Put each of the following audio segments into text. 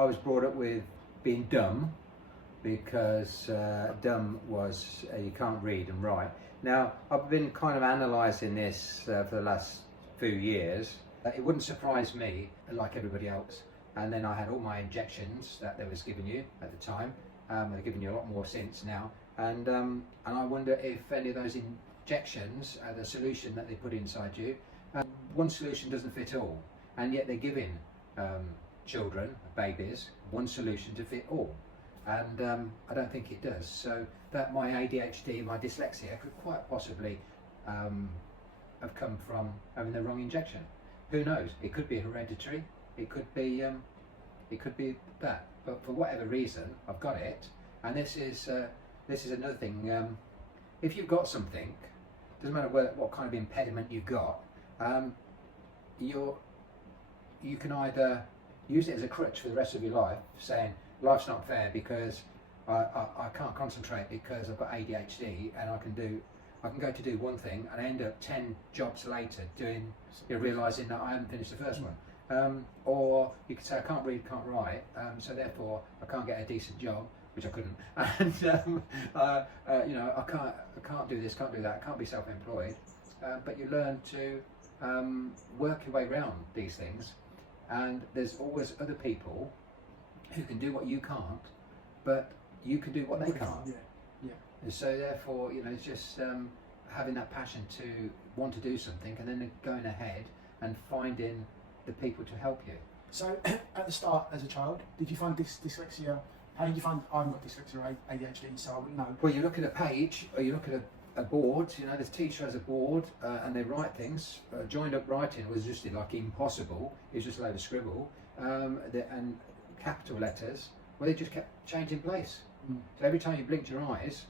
I was brought up with being dumb, because dumb was you can't read and write. Now, I've been kind of analysing this for the last few years. It wouldn't surprise me, like everybody else. And then I had all my injections that they was giving you at the time. They're giving you a lot more since now. And I wonder if any of those injections are the solution that they put inside you. One solution doesn't fit all, and yet they're giving children, babies, one solution to fit all. And I don't think it does. So that my ADHD, my dyslexia could quite possibly have come from having the wrong injection. Who knows? It could be hereditary. It could be that. But for whatever reason, I've got it. And this is another thing. If you've got something, doesn't matter what kind of impediment you've got, you can either use it as a crutch for the rest of your life, saying life's not fair because I can't concentrate because I've got ADHD, and I can go to do one thing and I end up 10 jobs later doing, realising that I haven't finished the first one. Or you could say I can't read, can't write, so therefore I can't get a decent job, which I couldn't, and I can't do this, can't do that, I can't be self-employed. But you learn to work your way around these things, and there's always other people who can do what you can't, but you can do what they can't. Yeah. And so therefore, it's just having that passion to want to do something, and then going ahead and finding the people to help you. So at the start, as a child, did you find dyslexia? How did you find I haven't got dyslexia or ADHD, so I wouldn't know? Well, you look at a page, or you look at a board. The teacher has a board, and they write things. Joined up writing was just like impossible. It was just a load of scribble, and capital letters. Well, they just kept changing place. So every time you blinked your eyes,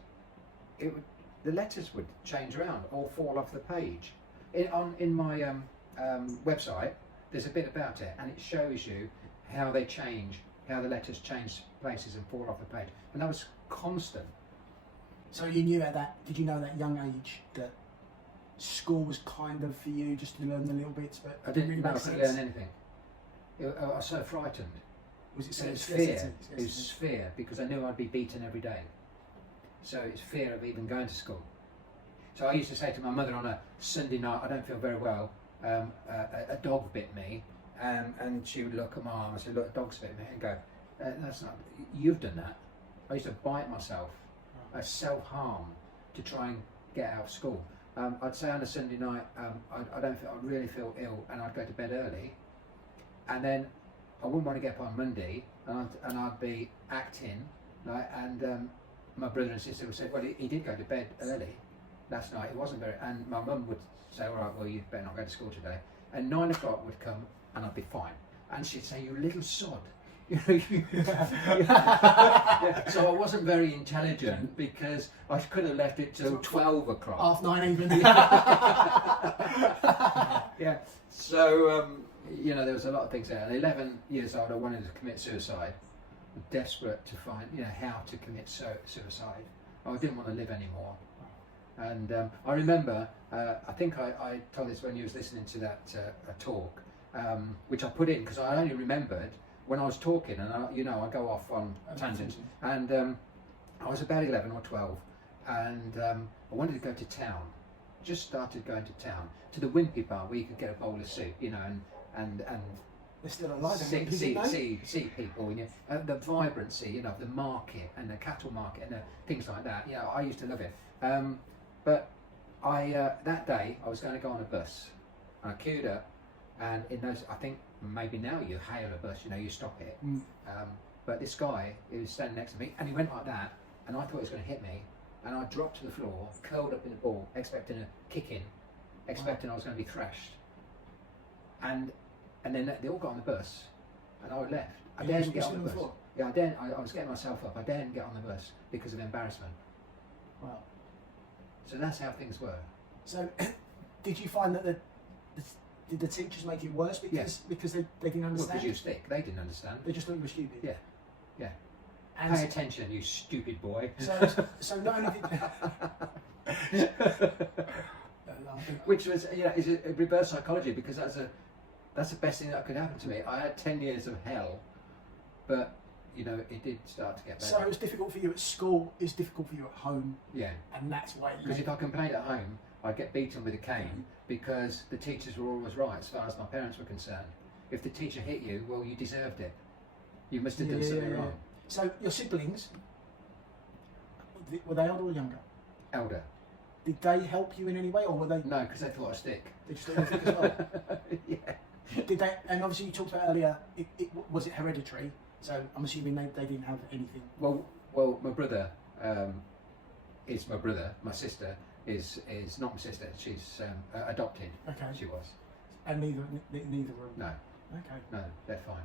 the letters would change around or fall off the page. In my website, there's a bit about it, and it shows you how they change, how the letters change places and fall off the page. And that was constant. So you knew did you know at that young age that school was kind of for you, just to learn the little bits, but I didn't really know I make could sense? learn anything. I was so frightened. Was it It was fear. It was fear, because I knew I'd be beaten every day. So it's fear of even going to school. So I used to say to my mother on a Sunday night, I don't feel very well, a dog bit me, and she would look at my arm and say, look, a dog's bit me, and go, that's not, you've done that. I used to bite myself, self-harm, to try and get out of school. I'd say on a Sunday night, I really feel ill, and I'd go to bed early, and then I wouldn't want to get up on Monday, and I'd be acting, right? And my brother and sister would say, well, he did go to bed early last night. It wasn't very, and my mum would say, all right, well, you better not go to school today. And 9 o'clock would come, and I'd be fine. And she'd say, you little sod. So I wasn't very intelligent, because I could have left it till 12 o'clock. 9:30 even. Yeah. So there was a lot of things there. At 11 years old, I wanted to commit suicide. Desperate to find how to commit suicide. I didn't want to live anymore. And I remember, I think I told this when you was listening to that talk, which I put in because I only remembered when I was talking, and I go off on tangents. And I was about 11 or 12, and I wanted to go to town. Just started going to town, to the Wimpy bar where you could get a bowl of soup, and they're still alive. See people, the vibrancy, the market and the cattle market and things like that. I used to love it. But that day I was going to go on a bus, and I queued up, and in those, I think maybe now you hail a bus, you stop it. But this guy, he was standing next to me, and he went like that, and I thought he was going to hit me, and I dropped to the floor, curled up in the ball, expecting a kick in, expecting I was going to be thrashed. And then they all got on the bus, and I left. I daren't get on the bus. Yeah, I was getting myself up. I daren't get on the bus because of embarrassment. Wow. So that's how things were. So, did you find that did the teachers make it worse because they didn't understand? Well, because you were thick. They didn't understand. They just thought you were stupid. Yeah. And pay attention, you stupid boy. So not only did which was is a reverse psychology, because that's the best thing that could happen to me. I had 10 years of hell, But you know, it did start to get better. So it was difficult for you at school, it's difficult for you at home, Yeah. and that's why. Because if I complained at home, I'd get beaten with a cane because the teachers were always right as far as my parents were concerned. If the teacher hit you, well, you deserved it. You must have done something wrong. So your siblings, were they older or younger? Elder. Did they help you in any way, or were they? No, because they thought I'd stick. They just thought as well. Yeah. Did they? And obviously you talked about earlier. Was it hereditary? So I'm assuming they didn't have anything. Well, my brother is my brother. My sister is not my sister. She's adopted. Okay. She was. And neither were. No. Okay. No, they're fine.